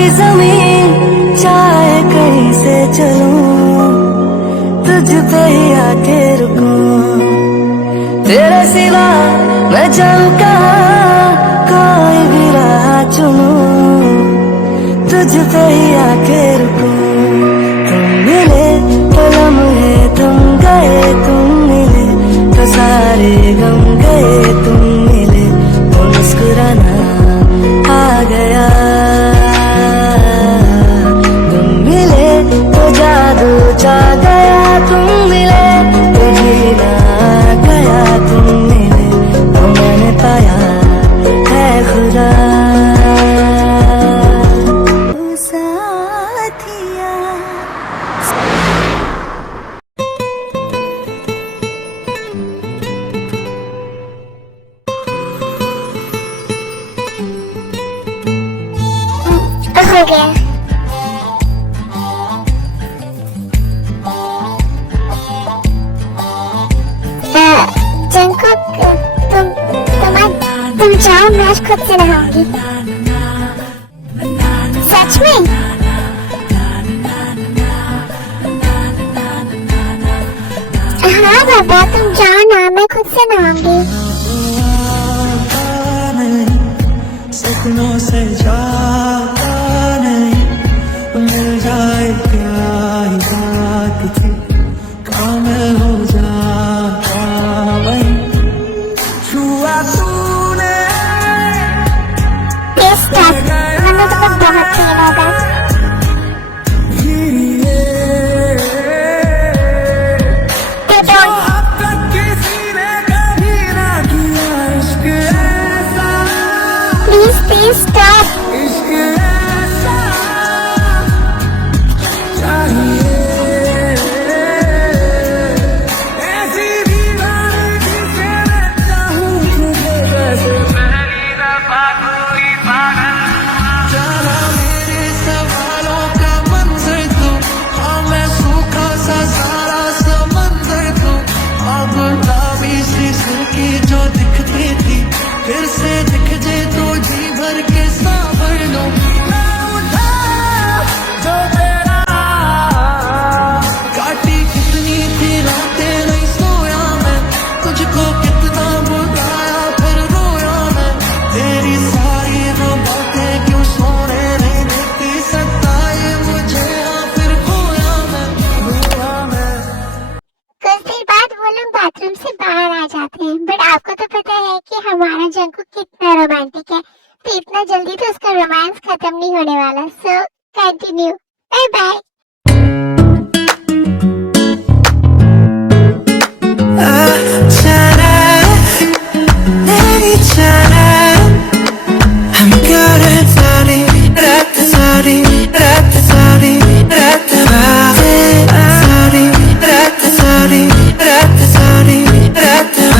सारी जमीन चाहे कहीं से चलूं, तुझ पे ही आके रुकूं। तेरे सिवा मैं जाऊं कहाँ, कोई भी राह चुनूं, तुझ पे ही आके रुकूं। तुम मिले तो लम्हे तुम गए, तुम मिले तो सारे गम गए, तुम मिले तो मुस्कुराना आ गया। तुम मिले तो जादू छा गया, तुम मिले तो जीना आ गया, तुम मिले तो मैंने पाया है खुदा। ओ साथिया हो गया। जंकुक, तुम जाओ, मैं आज खुद से नहाऊंगी। सच में? हाँ बाबा, तुम जाओ ना, मैं खुद से नहाऊंगी। सपनों से जाता नहीं, मिल जाए क्या ही बात थी, कामिल हो जाता वही छुआ तूने। मैंने तो बहुत खेला था। Please stop. जो दिखती थी फिर से दिख जे तो जी भर के सांभर लो। मैं उठा जो तेरा, काटी कितनी थी रातें नहीं सोया मैं, तुझको कितना बुलाया फिर रोया मैं। तेरी सारी वो बातें क्यों सोने नहीं देती, सताए मुझे हाँ फिर खोया मैं। कुछ देर बाद वो लोग बाथरूम से बाहर आ जाते हैं, बट आपको तो पता है कि हमारा जंकुक कितना रोमांटिक है, तो इतना जल्दी तो उसका रोमांस खत्म नहीं होने वाला। So continue, bye bye. I'm good at sorry, rat sorry, rat sorry, rat sorry, rat sorry, rat sorry, rat sorry.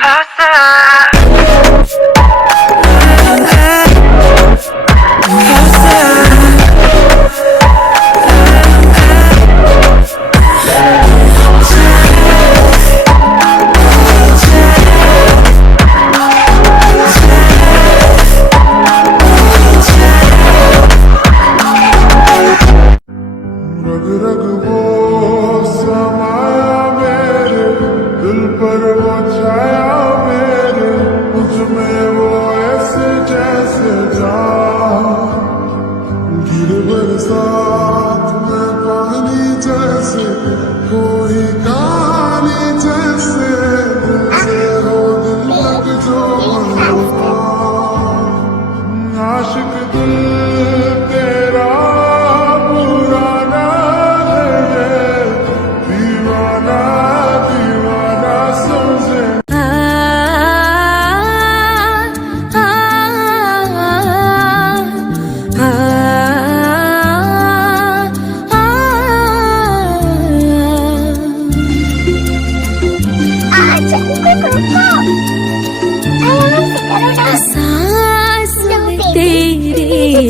Pasa.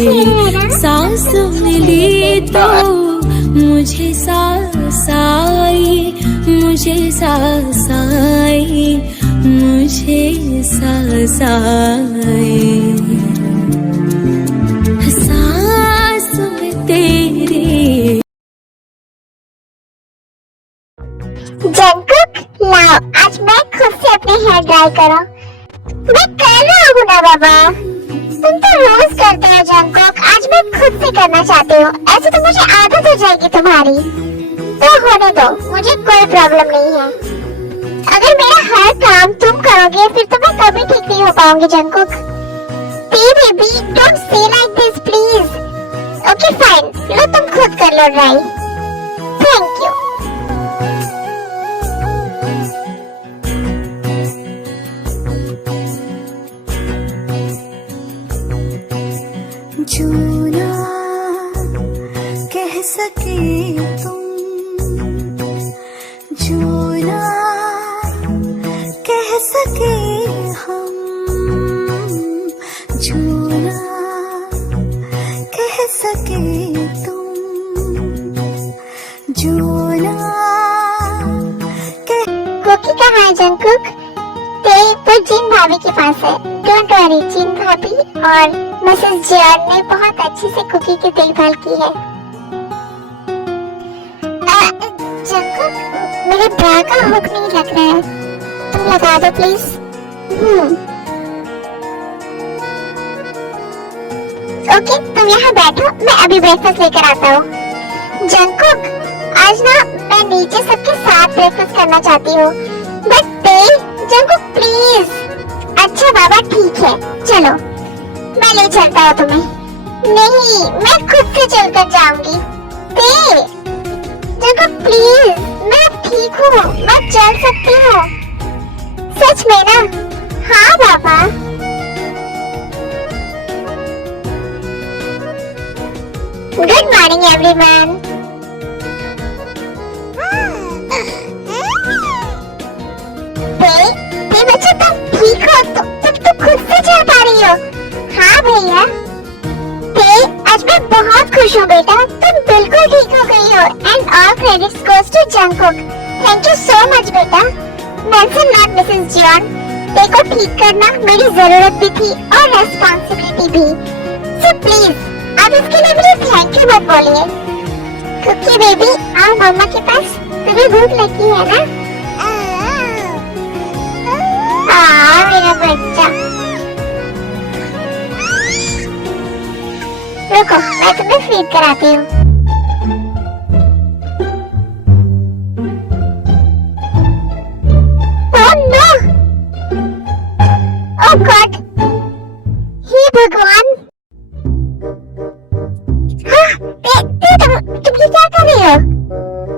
सांस मिली तो मुझे सांस आई, मुझे सांस आई, मुझे सांस आई। सांस में तेरे। जंकुक लाओ, आज मैं खुद से अपने हेयर ड्राई करो। मैं कर रहा हूँ ना बाबा, तुम तो रोज करते हो जंकुक, आज मैं खुद से करना चाहती हूँ। ऐसे तो मुझे आदत हो जाएगी तुम्हारी, तो होने दो, मुझे कोई प्रॉब्लम नहीं है। अगर मेरा हर काम तुम करोगे फिर तो मैं कभी ठीक नहीं हो पाऊंगी Jungkook. Baby don't say like this please. Okay fine, लो तुम खुद कर लो ड्राई। Thank you. जो ना कह सके तुम, जो ना कह सके हम, जो ना कह सके तुम, जो ना कुकी कहाँ है जंकुक? तो जिन भाभी के पास है। डोंट वरी, जिन भाभी और मिसेस जियान ने बहुत अच्छे से कुकी की देखभाल की है। जंकुक, मेरे ब्रा का हुक नहीं लग रहा है, तुम लगा दो प्लीज। ओके, तुम यहाँ बैठो, मैं अभी ब्रेकफास्ट लेकर आता हूँ। जंकुक, आज ना मैं नीचे सबके साथ ब्रेकफास्ट करना चाहती हूँ, बट जंकुक प्लीज। अच्छा बाबा ठीक है, चलो मैं ले चलता हूँ तुम्हें। नहीं, मैं खुद से चलकर जाऊंगी। जंकुक प्लीज, मैं ठीक हूँ, मैं चल सकती हूँ। सच में ना? हाँ बाबा। Good morning everyone. बच्चा तुम ठीक हो? तुम तो खुद से चल पा रही हो? हाँ भैया। आज मैं बहुत खुश हूँ बेटा, तुम बिल्कुल ठीक हो गई हो। And all credits goes to Jungkook. Thank you so much बेटा। Mention not Mrs Jeon. देखो ठीक करना मेरी जरूरत भी थी और रेस्पॉन्सिबिलिटी भी, सो प्लीज अब इसके लिए मुझे थैंक यू मत बोलिए। कुकी बेबी, आओ मम्मा के पास, तुम्हें भूख लगी है ना? मेरा बच्चा, रुको मैं तुम्हें फीड कराती हूँ। ओह नो, ओह गॉड, हे भगवान। हाँ, तुम ये क्या कर रही हो?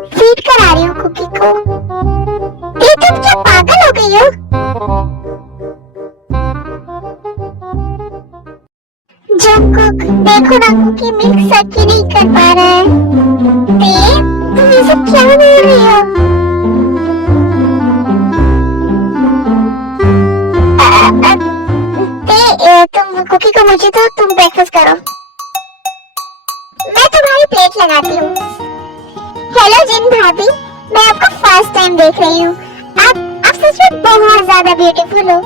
फीड करा रही हूँ कुकी को। तुम क्या पागल हो गई हो? जंकुक, देखो ना कुकी मिल्क सकी नहीं कर पा रहा है। तुम ये सब क्या बोल रही हो? तुम कुकी को मुझे तो तुम ब्रेकफास्ट करो, मैं तुम्हारी प्लेट लगाती हूँ। हेलो जिन भाभी, मैं आपको फर्स्ट टाइम देख रही हूँ। आप सच में बहुत ज्यादा ब्यूटीफुल हो।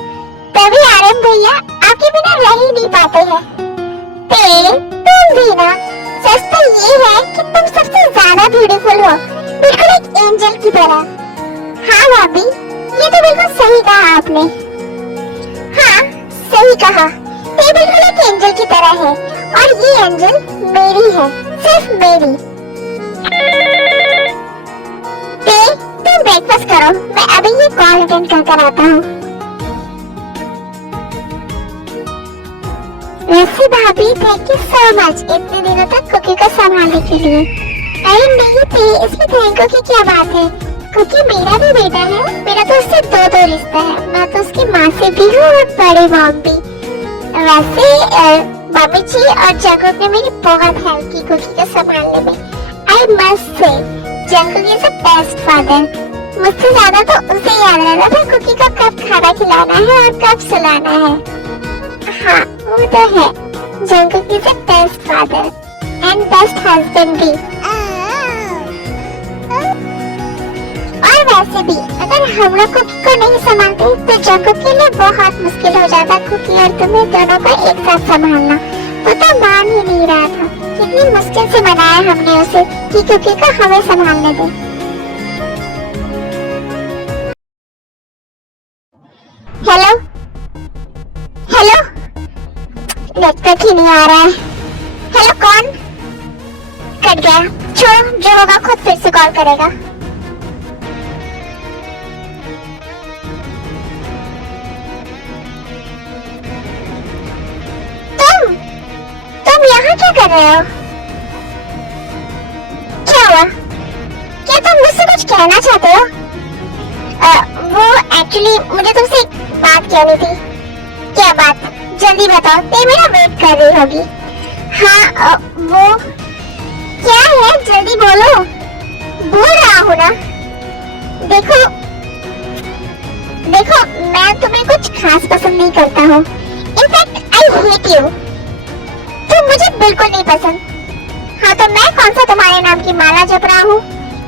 तभी आर्यन भैया आपके बिना रह ही नहीं पाते हैं। तुम भी ना, सच तो ये है कि तुम सबसे ज्यादा ब्यूटीफुल हो, बिल्कुल एक एंजल की तरह। हाँ भाभी, ये तो बिल्कुल सही कहा आपने। हाँ सही कहा, ये बिल्कुल एक एंजल की तरह है और ये एंजल मेरी है, सिर्फ मेरी। तुम ब्रेकफास्ट करो, मैं अभी ये कॉल अटेंड कर आता हूँ। वैसे भाभी थैंक यू सो मच इतने दिनों तक कुकी को संभालने के लिए। अरे नहीं थे, इसमें थैंक यू की क्या बात है? कुकी मेरा भी बेटा है, मेरा तो उससे दो रिश्ता है। मैं तो उसकी माँ से भी हूँ और बड़े मॉम भी। वैसे मम्मी जी और जंकुक ने मेरी बहुत हेल्प की कुकी को संभालने में। I must say Jungkook is the best father. मुझसे ज्यादा तो उसे याद रहता था कुकी को कब खाना खिलाना है और कब सुलाना है। हाँ वो तो है। Jungkook is the best father and best husband भी। और वैसे भी अगर हम लोग कुकी को नहीं संभालते तो जंगकुक के लिए बहुत मुश्किल हो जाता कुकी और तुम्हें दोनों को एक साथ संभालना। वो तो मान ही नहीं रहा था। कितनी मुश्किल से मनाया हमने उसे कि कुकी को हमें संभालने दे। हेलो हेलो, नेटवर्क ही नहीं आ रहा है। हेलो कौन? कट गया। छोड़, जो होगा खुद फिर से कॉल करेगा। तुम यहाँ क्या कर रहे हो? क्या हुआ? क्या तुम मुझसे कुछ कहना चाहते हो? वो एक्चुअली मुझे तुमसे एक बात कहनी थी। क्या बात? जल्दी बताओ, ते मेरा वेट कर रही होगी। हाँ वो क्या है, जल्दी बोलो। बोल रहा हूँ ना। देखो देखो, मैं तुम्हें कुछ खास पसंद नहीं करता हूँ। In fact I hate you. तुम मुझे बिल्कुल नहीं पसंद। हाँ तो मैं कौन सा तुम्हारे नाम की माला जप रहा हूँ?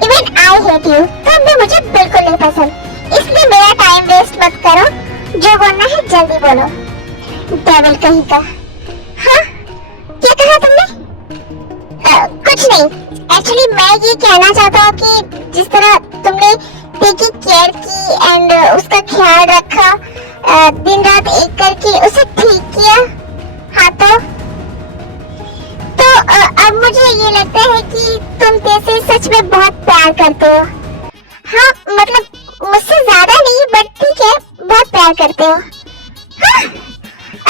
Even I hate you. तुम भी मुझे बिल्कुल नहीं पसंद। इसलिए मेरा टाइम वेस्ट मत करो। जो बोलना है जल्दी बोलो। डेविल कहीं का। हाँ क्या कहा तुमने? कुछ नहीं। एक्चुअली मैं ये कहना चाहता हूँ कि जिस तरह तुमने ते की केयर की एंड उसका ख्याल रखा, दिन रात एक करके उसे ठीक किया। हाँ तो अब मुझे ये लगता है कि तुम तेसे सच में बहुत प्यार करते हो। हाँ मतलब मुझसे ज्यादा नहीं, बट ठीक है, बहुत प्यार करते हो। हाँ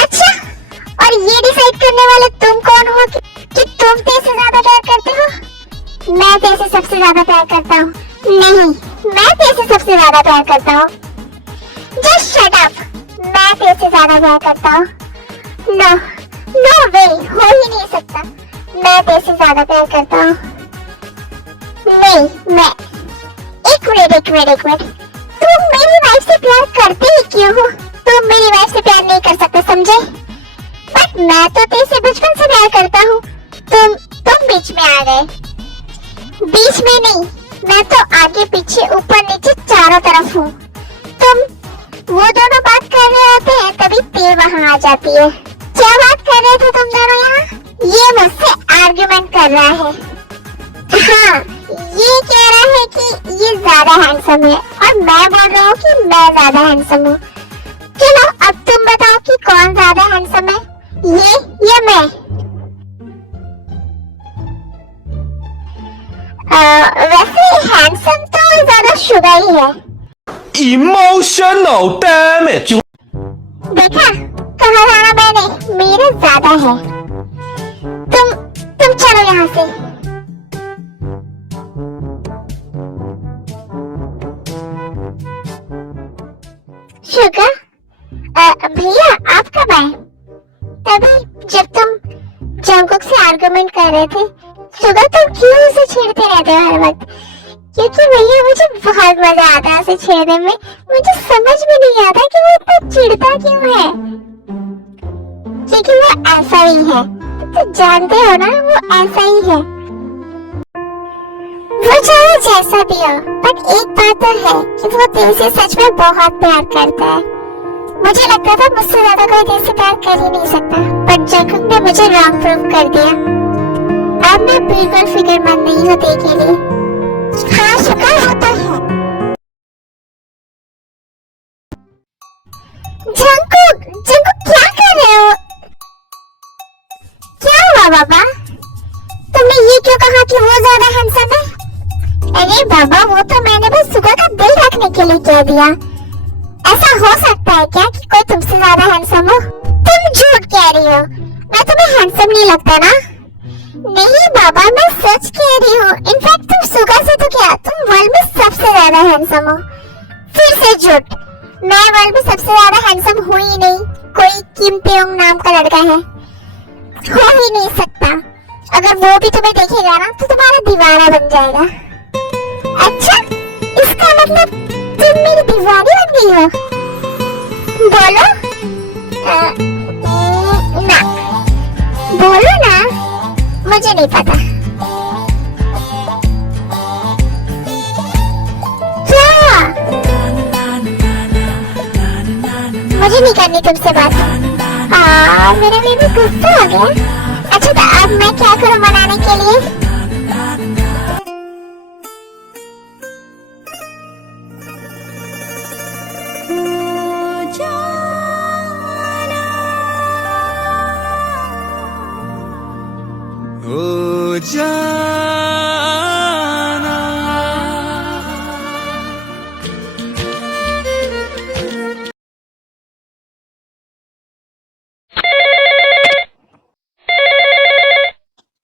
अच्छा, और ये डिसाइड करने वाले तुम कौन हो कि तुम तेसे ज्यादा प्यार करते हो? मैं तेसे सबसे ज्यादा प्यार करता हूँ। नहीं, मैं तेसे सबसे ज्यादा प्यार करता हूँ। Just shut up. मैं तेसे ज्यादा प्यार करता हूँ। नो नो वे, हो ही नहीं सकता। मैं तेसे ज्यादा प्यार करता हूँ। नहीं, मैं एक मिनट। तुम मेरी वाइफ से प्यार करते ही क्यों हो? तुम मेरी वाइफ से प्यार नहीं कर सकते, समझे? बट मैं तो तेसे बचपन से प्यार करता हूँ। तुम बीच में आ गए। बीच में नहीं, मैं तो आगे पीछे ऊपर नीचे चारों तरफ हूँ। तुम वो दोनों बात कर रहे होते हैं तभी ते वहाँ आ जाती है। क्या बात कर रहे थे तुम दोनों यहाँ? ये मुझसे आर्गुमेंट कर रहा है। हाँ, ये कह रहा है कि ये ज्यादा हैंडसम है और मैं बोल रहा हूँ कि मैं ज्यादा हैंडसम हूँ। चलो अब तुम बताओ कि कौन ज्यादा हैंडसम है, ये या मैं? वैसे हैंडसम तो ज्यादा शुगर ही है। Emotional damage. देखा, कहा था ना मैंने, मेरा ज्यादा है। तुम चलो यहाँ से। शुगर, भैया आप कब आए? तभी जब तुम जंगकुक से आर्गुमेंट कर रहे थे। शुगर तुम क्यों उसे छेड़ते रहते हो हर वक्त? क्योंकि भैया मुझे बहुत मजा आता है उसे छेड़ने में। मुझे समझ में नहीं आता कि वो इतना चिढ़ता क्यों है। क्योंकि वो ऐसा ही है, तो जानते हो ना, वो ऐसा ही है। वो चाहे जैसा भी हो, बट एक बात तो है कि वो दिल से सच में बहुत प्यार करता है। मुझे लगता था मुझसे ज्यादा कोई दिल से प्यार कर ही नहीं सकता, बट जंगकुक ने मुझे रॉन्ग प्रूव कर दिया। अब मैं बिल्कुल फिक्रमंद नहीं हूँ ते के लिए। हाँ शुक्र होता है। जंगकुक क्या कर रहे हो? क्या हुआ बाबा? तुमने ये क्यों कहा कि वो ज्यादा हैंडसम है? अरे बाबा, वो तो मैंने बस सुगा का दिल रखने के लिए कह दिया। ऐसा हो सकता है क्या कि कोई तुमसे ज्यादा हैंडसम हो? तुम झूठ कह रही हो। मैं तुम्हें हैंडसम नहीं लगता ना? नहीं बाबा, मैं सच कह रही हूँ। इनफैक्ट तुम सुगा से तो क्या, तुम वर्ल्ड में सबसे ज्यादा हैंडसम हो। फिर से झूठ। मैं वर्ल्ड में सबसे ज्यादा हैंडसम हूँ ही नहीं। कोई किम पेयोंग नाम का लड़का है, हो ही नहीं सकता। अगर वो भी तुम्हें देखेगा ना तो तुम्हारा दीवाना बन जाएगा। अच्छा, इसका मतलब तुम मेरी दीवानी बन गई हो? बोलो। ना, बोलो ना, मुझे नहीं पता। क्या? मुझे नहीं करनी तुमसे बात। मेरा बेबी गुस्सा हो गया। अच्छा तो अब मैं क्या करूं मनाने के लिए? हो जाना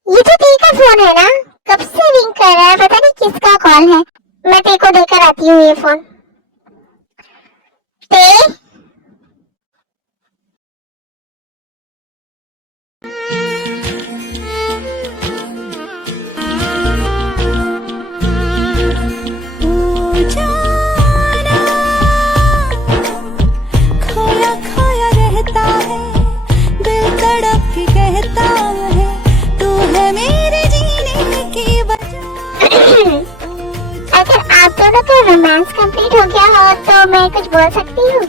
ये तो तेरे का फोन है ना? कब से रिंग कर रहा है, पता नहीं किसका कॉल है। मैं तेरे को देकर आती हूँ ये फोन। ते जाना खोया खोया रहता है, दिल तड़प के कहता है तू है मेरे जीने की वजह। अगर आप दोनों का रोमांस कंप्लीट हो गया हो तो मैं कुछ बोल सकती हूँ?